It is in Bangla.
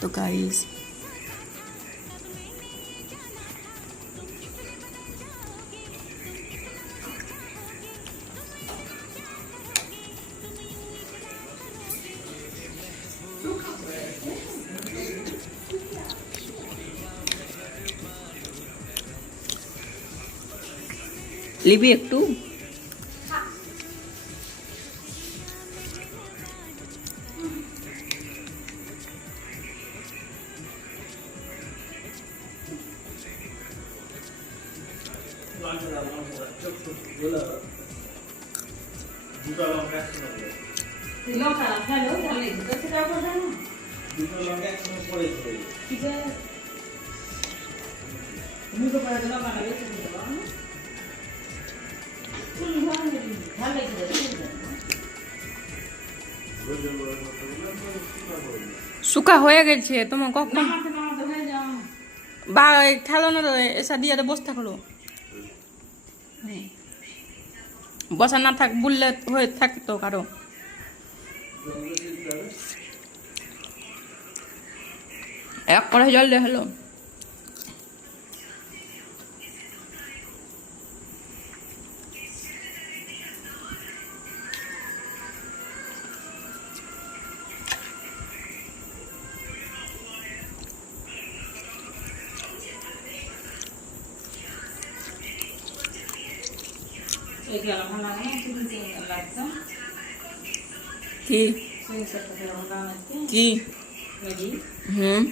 তো গাইস লিবি একটু শুকা হয়ে গেছে তোমার কখন বা ঠেলো না এসা দিয়ে বসে থাকলো বসা না থাক বললে হয়ে থাকতো কারো এক করে জল দিয়ে হলো কি কি হুম